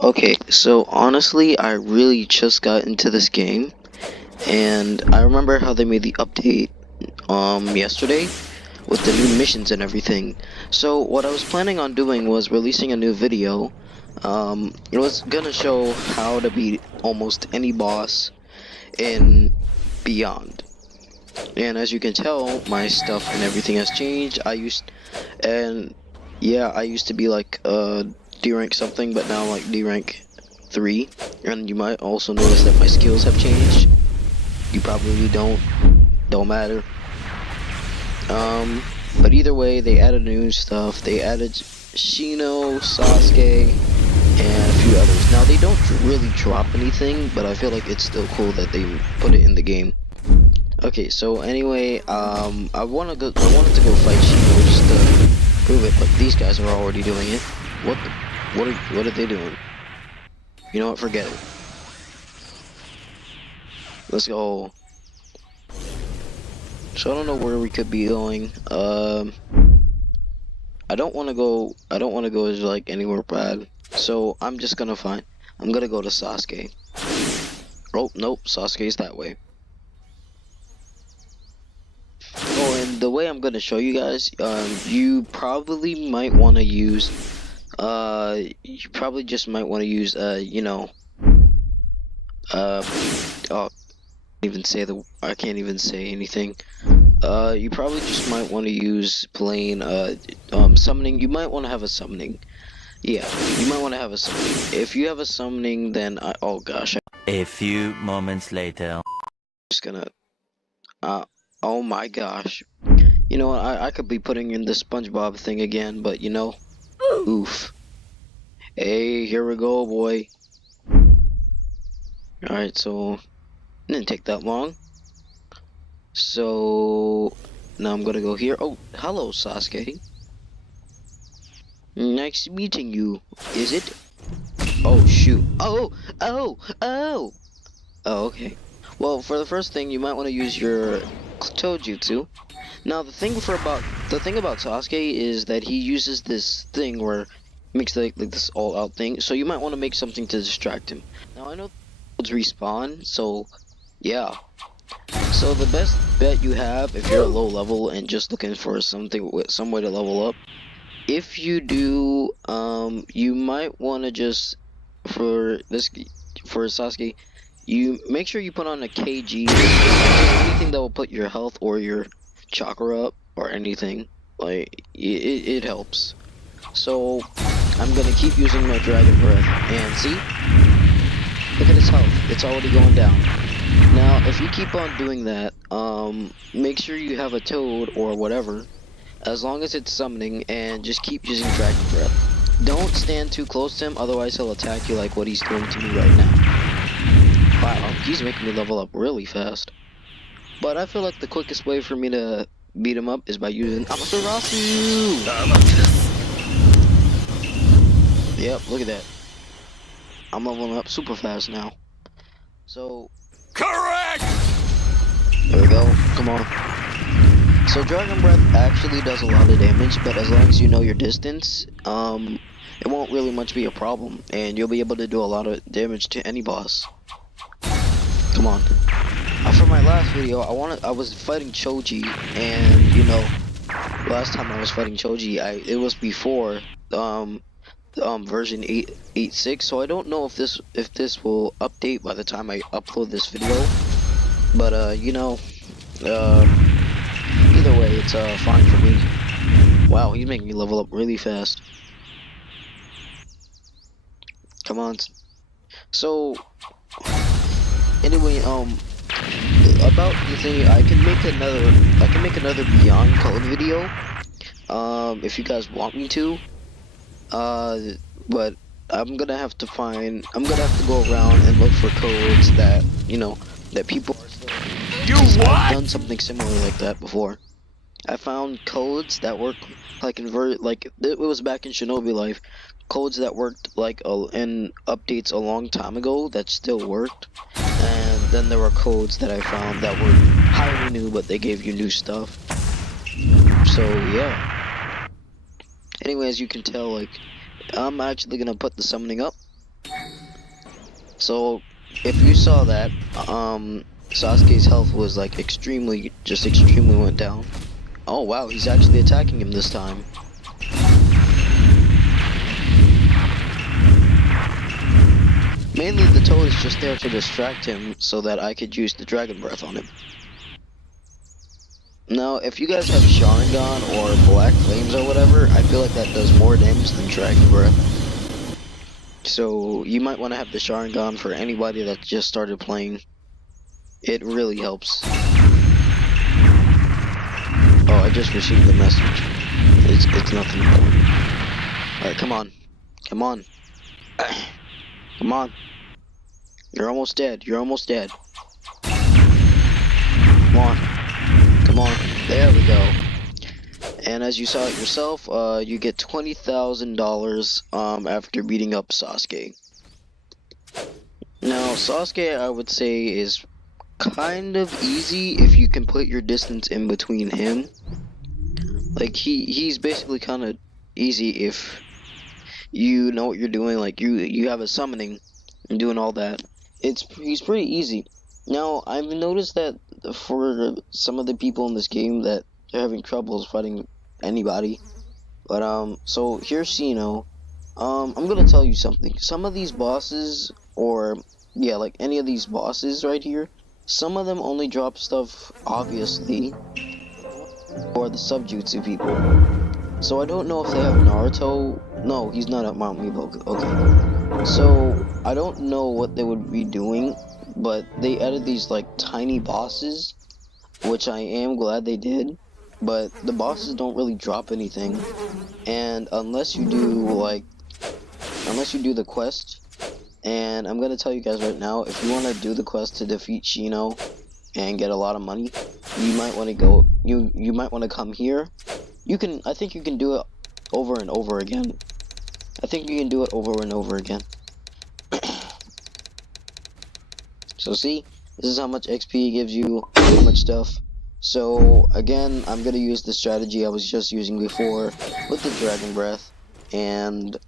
Okay, so honestly, I really just got into this game, and I remember how they made the update yesterday with the new missions and everything. So what I was planning on doing was releasing a new video. It was gonna show how to beat almost any boss in Beyond. And as you can tell, my stuff and everything has changed. And yeah, I used to be like D rank something, but now I'm like D rank 3. And you might also notice that my skills have changed. You probably don't matter. But either way, they added new stuff. They added Shino, Sasuke, and a few others. Now they don't really drop anything, but I feel like it's still cool that they put it in the game. Okay, so anyway, I wanted to go fight Shino just to prove it, but these guys are already doing it. What are they doing? You know what? Forget it. Let's go. So I don't know where we could be going. I don't want to go. I don't want to go as like anywhere bad. So I'm just gonna find. I'm gonna go to Sasuke. Oh nope, Sasuke's that way. Oh, and the way I'm gonna show you guys, you probably might want to use. You probably just might want to use. You know. Oh, I can't even say anything. You probably just might want to use plain summoning. You might want to have a summoning. Yeah, you might want to have a summoning. If you have a summoning, then oh gosh. A few moments later. Just gonna oh my gosh. You know what? I could be putting in the SpongeBob thing again, but you know, oof. Hey, here we go, boy. All right, so it didn't take that long. So now I'm gonna go here. Oh, hello, Sasuke. Nice meeting you. Is it? Oh shoot. Oh, okay. Well, for the first thing, you might want to use your Tojutsu. Now, the thing about Sasuke is that he uses this thing where he makes like this all-out thing. So you might want to make something to distract him. Now, I know codes respawn, so yeah. So the best bet you have if you're a low level and just looking for something with some way to level up, if you do, you might want to just for Sasuke, you make sure you put on a KG, anything that will put your health or your chakra up or anything. Like it helps. So I'm gonna keep using my dragon breath, and see, look at his health. It's already going down. Now, if you keep on doing that, make sure you have a toad or whatever, as long as it's summoning, and just keep using Dragon Breath. Don't stand too close to him, otherwise he'll attack you like what he's doing to me right now. Wow, he's making me level up really fast. But I feel like the quickest way for me to beat him up is by using Amaterasu! Yep, look at that. I'm leveling up super fast now. So... Correct! There we go, come on. So Dragon Breath actually does a lot of damage, but as long as you know your distance, it won't really much be a problem, and you'll be able to do a lot of damage to any boss. Come on. For my last video, I was fighting Choji, and you know, last time I was fighting Choji, it was before version 8.86, so I don't know if this will update by the time I upload this video. But you know, either way, it's fine for me. Wow, he's making me level up really fast. Come on. So anyway, about the thing, I can make another Beyond Code video, if you guys want me to. But I'm gonna have to go around and look for codes that, you know, that people are still. I've done something similar like that before. I found codes that work like it was back in Shinobi Life, codes that worked like in updates a long time ago that still worked, and then there were codes that I found that were highly new, but they gave you new stuff. So yeah. Anyway, as you can tell, like, I'm actually gonna put the summoning up. So if you saw that, Sasuke's health was like just extremely went down. Oh wow, he's actually attacking him this time. Mainly the toad is just there to distract him so that I could use the dragon breath on him. Now, if you guys have Sharingan or Black Flames or whatever, I feel like that does more damage than Dragon Breath. So, you might want to have the Sharingan for anybody that just started playing. It really helps. Oh, I just received a message. It's nothing important. Alright, come on. Come on. Come on. You're almost dead. You're almost dead. Come on. Come on. There we go. And as you saw it yourself, you get $20,000 after beating up Sasuke. Now, Sasuke, I would say, is kind of easy if you can put your distance in between him. Like, he's basically kind of easy if you know what you're doing. Like, you have a summoning and doing all that. He's pretty easy. Now, I've noticed that for some of the people in this game that they're having troubles fighting anybody. But, so here's Shino. I'm gonna tell you something. Some of these bosses, or, yeah, like any of these bosses right here, some of them only drop stuff, obviously, for the subjutsu people. So I don't know if they have Naruto. No, he's not at Mount Mibo. Okay. So, I don't know what they would be doing, but they added these, like, tiny bosses, which I am glad they did. But the bosses don't really drop anything. And unless you do the quest, and I'm gonna tell you guys right now, if you want to do the quest to defeat Shino and get a lot of money, you might want to go. You might want to come here. I think you can do it over and over again. I think you can do it over and over again. So see, this is how much XP it gives you, how much stuff. So again, I'm gonna use the strategy I was just using before with the dragon breath and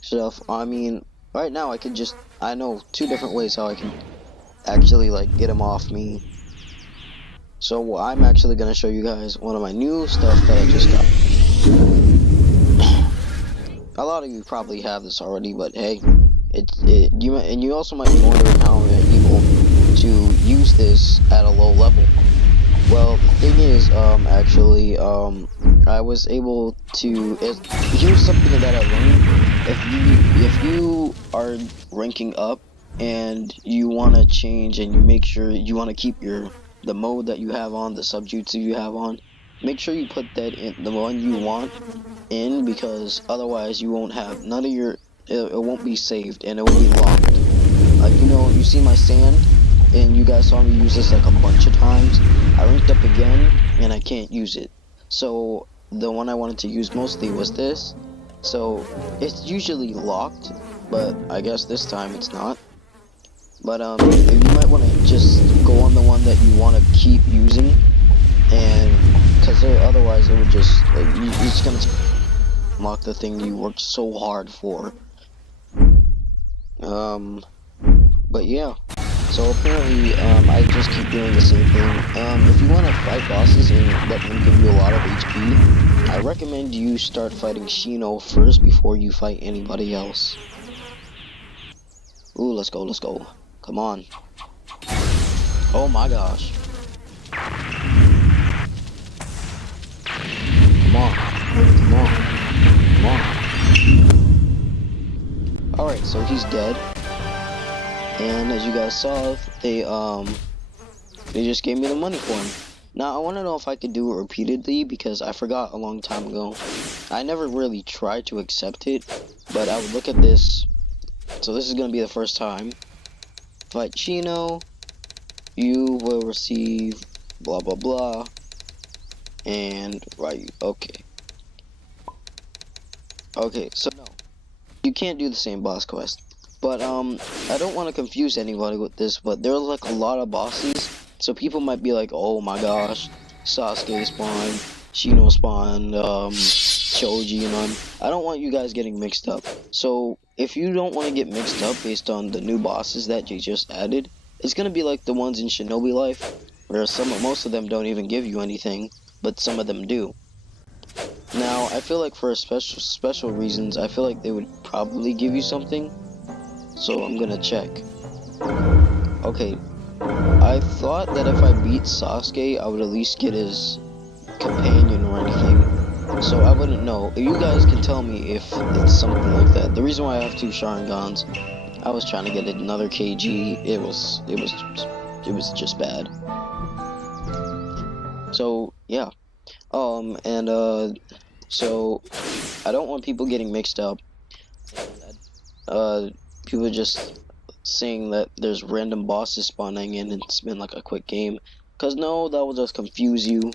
stuff. I mean, right now I know 2 different ways how I can actually like get him off me. So I'm actually gonna show you guys one of my new stuff that I just got. A lot of you probably have this already, but hey, you also might be wondering how I'm able to use this at a low level. Well, the thing is, I was able to. Here's something that I learned. If you are ranking up and you want to change and you make sure you want to keep the mode that you have on, the subjutsu you have on, make sure you put that in the one you want in, because otherwise you won't have none of your. It won't be saved and it will be locked. Like, you see my sand, and you guys saw me use this like a bunch of times. I ranked up again, and I can't use it. So, the one I wanted to use mostly was this. So, it's usually locked, but I guess this time it's not. But, you might want to just go on the one that you want to keep using, and, because otherwise it would just, like, you're just gonna unlock the thing you worked so hard for. But yeah. So apparently, I just keep doing the same thing. If you want to fight bosses and let them give you a lot of HP, I recommend you start fighting Shino first before you fight anybody else. Ooh, let's go. Come on. Oh my gosh. Come on. Alright, so he's dead. And as you guys saw, they just gave me the money for him. Now I want to know if I could do it repeatedly, because I forgot a long time ago. I never really tried to accept it, but I would look at this. So this is gonna be the first time. Fight Chino, you will receive blah blah blah, and right. Okay, so no, you can't do the same boss quest. But, I don't want to confuse anybody with this, but there are, like, a lot of bosses, so people might be like, oh my gosh, Sasuke spawned, Shino spawned, Choji and I don't want you guys getting mixed up. So if you don't want to get mixed up based on the new bosses that you just added, it's gonna be like the ones in Shinobi Life, where most of them don't even give you anything, but some of them do. Now I feel like for special reasons, I feel like they would probably give you something. So I'm gonna check. Okay, I thought that if I beat Sasuke, I would at least get his companion or anything. So I wouldn't know. If you guys can tell me if it's something like that. The reason why I have 2 Sharingans, I was trying to get another KG. It was just bad. So yeah. So I don't want people getting mixed up. People just saying that there's random bosses spawning in and it's been like a quick game. Cause no, that will just confuse you.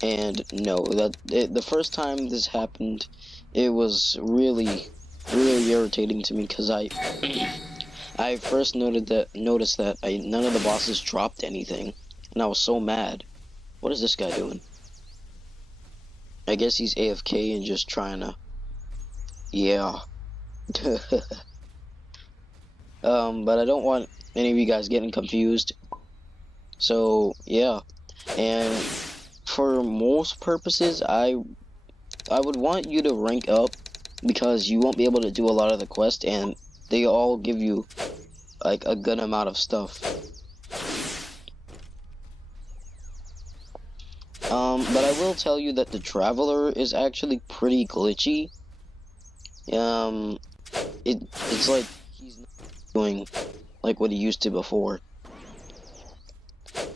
And no, the first time this happened, it was really irritating to me because I I first noticed that none of the bosses dropped anything, and I was so mad. What is this guy doing? I guess he's AFK and just trying to, yeah. But I don't want any of you guys getting confused. So yeah, and for most purposes, I would want you to rank up because you won't be able to do a lot of the quests, and they all give you like a good amount of stuff. But I will tell you that the Traveler is actually pretty glitchy. It's like he's not doing like what he used to before.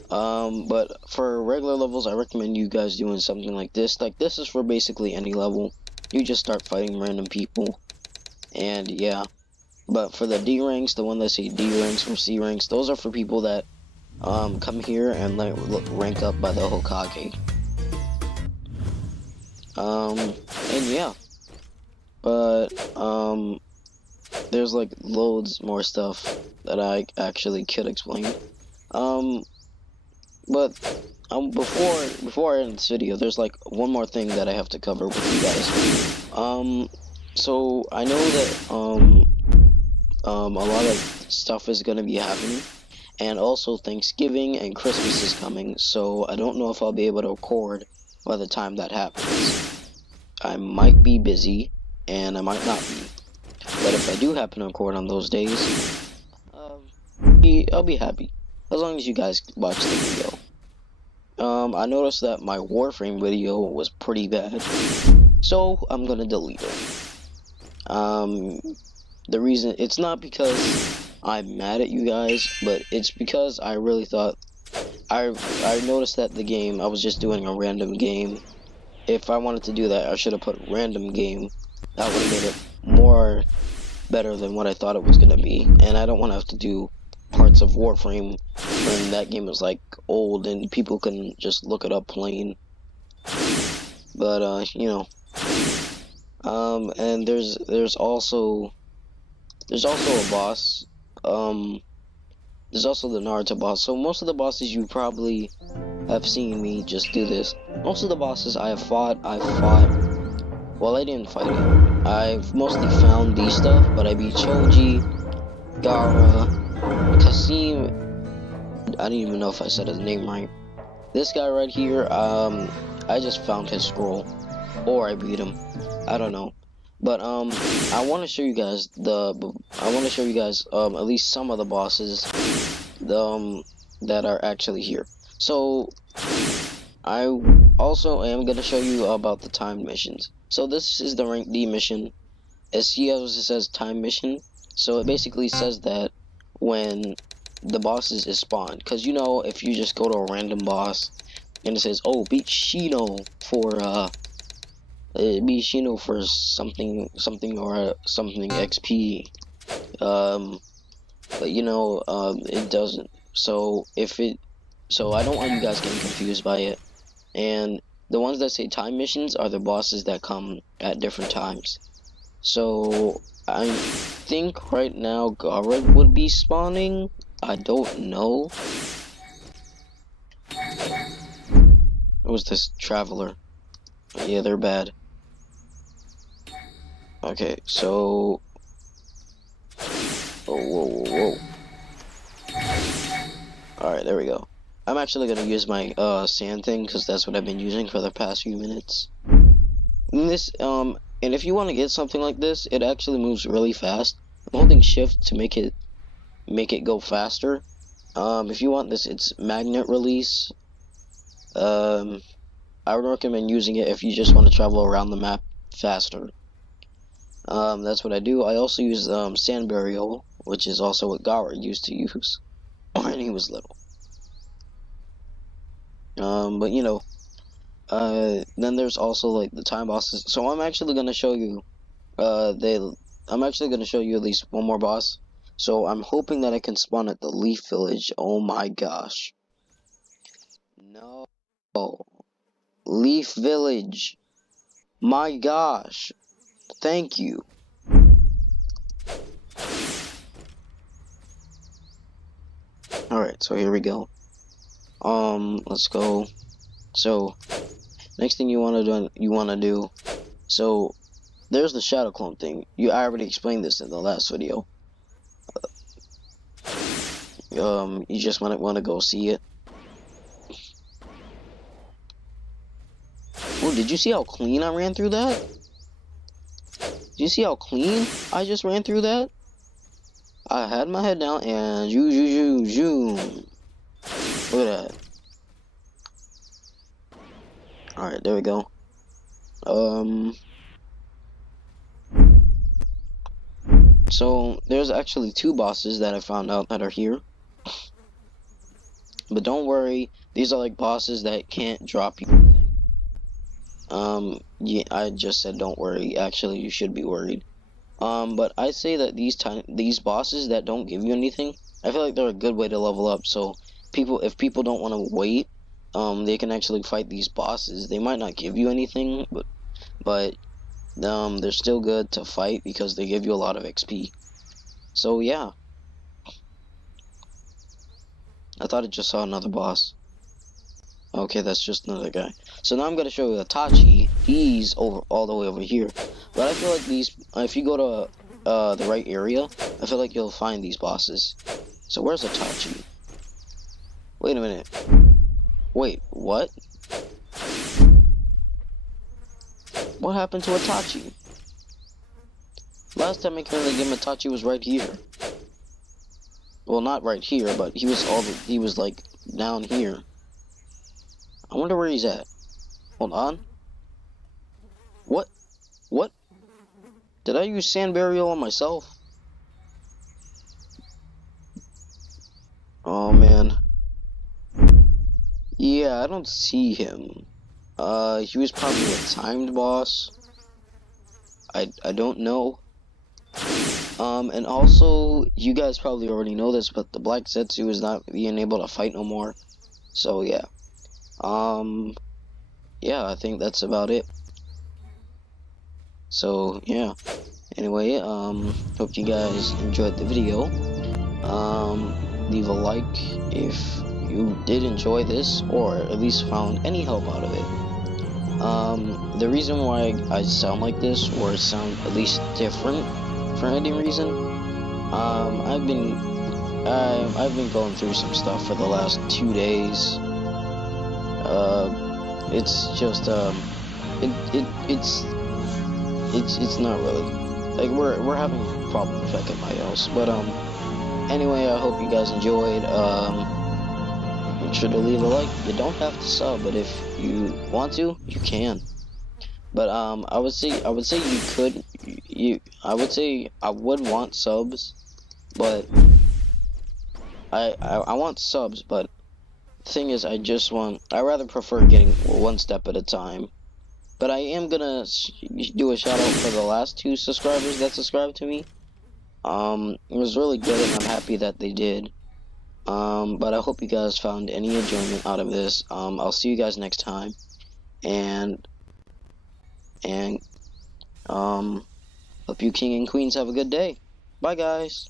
But for regular levels, I recommend you guys doing something like this. Like, this is for basically any level. You just start fighting random people. And, yeah. But for the D ranks, the one that say D ranks or C ranks, those are for people that, come here and like rank up by the Hokage. And yeah. But, there's like loads more stuff that I actually could explain. But before I end this video, there's like one more thing that I have to cover with you guys. So I know that a lot of stuff is gonna be happening, and also Thanksgiving and Christmas is coming. So I don't know if I'll be able to record by the time that happens. I might be busy, and I might not be. But if I do happen to record on those days, I'll be happy. As long as you guys watch the video. I noticed that my Warframe video was pretty bad, so I'm gonna delete it. The reason, it's not because I'm mad at you guys, but it's because I really thought, I noticed that the game, I was just doing a random game. If I wanted to do that, I should have put random game. That would have made it more better than what I thought it was gonna be, and I don't want to have to do parts of Warframe when that game is like old and people can just look it up plain. But you know, and there's also a boss. There's also the Naruto boss. So most of the bosses you probably have seen me just do this. Most of the bosses I fought. Well, I didn't fight it. I've mostly found these stuff, but I beat Choji, Gaara, Kasim, I don't even know if I said his name right. This guy right here, I just found his scroll, or I beat him. I don't know, but I want to show you guys at least some of the bosses, that are actually here. So I also am gonna show you about the timed missions. So this is the rank D mission. As it says time mission, so it basically says that when the bosses is spawned, because you know, if you just go to a random boss and it says, oh, beat Shino for something or something XP, but you know, it doesn't. So I don't want you guys getting confused by it. And the ones that say time missions are the bosses that come at different times. So I think right now Gaara would be spawning. I don't know. It was this Traveler. Yeah, they're bad. Okay, so... Oh, whoa, whoa, whoa. Alright, there we go. I'm actually gonna use my, sand thing, because that's what I've been using for the past few minutes. And if you want to get something like this, it actually moves really fast. I'm holding shift to make it go faster. If you want this, it's magnet release. I would recommend using it if you just want to travel around the map faster. That's what I do. I also use sand burial, which is also what Gara used to use when he was little. But you know, then there's also like the time bosses. So I'm actually gonna show you, I'm actually gonna show you at least one more boss. So I'm hoping that I can spawn at the Leaf Village. Oh my gosh. No. Leaf Village. My gosh. Thank you. Alright, so here we go. Let's go. So, next thing you wanna do, so there's the shadow clone thing. I already explained this in the last video. You just wanna go see it. Oh, did you see how clean I ran through that? Did you see how clean I just ran through that? I had my head down and zoom. Look at that. Alright, there we go. So there's actually 2 bosses that I found out that are here. But don't worry, these are like bosses that can't drop you anything. Yeah, I just said don't worry. Actually, you should be worried. But I say that these bosses that don't give you anything, I feel like they're a good way to level up. So if people don't want to wait, they can actually fight these bosses. They might not give you anything, but they're still good to fight because they give you a lot of XP. So yeah. I thought I just saw another boss. Okay, that's just another guy. So now I'm gonna show you Itachi. He's all the way over here. But I feel like if you go to the right area, I feel like you'll find these bosses. So where's Itachi? Wait a minute. Wait, what? What happened to Itachi? Last time I came to the game, Itachi was right here. Well, not right here, but he was like down here. I wonder where he's at. Hold on. What? What? Did I use sand burial on myself? Oh man. Yeah, I don't see him. He was probably a timed boss. I don't know. And also, you guys probably already know this, but the Black Zetsu is not being able to fight no more. So yeah. Yeah, I think that's about it. So yeah. Anyway, hope you guys enjoyed the video. Leave a like if you did enjoy this, or at least found any help out of it. The reason why I sound like this, or sound at least different for any reason, I've been going through some stuff for the last 2 days. It's just it's not really like we're having problems back at my house, but anyway, I hope you guys enjoyed. Make sure to leave a like. You don't have to sub, but if you want to, you can. But I would say you could. I would say I would want subs, but I want subs, but the thing is, I rather prefer getting one step at a time. But I am gonna do a shout out for the last 2 subscribers that subscribed to me. It was really good, and I'm happy that they did. But I hope you guys found any enjoyment out of this. I'll see you guys next time, and hope you king and queens have a good day. Bye, guys.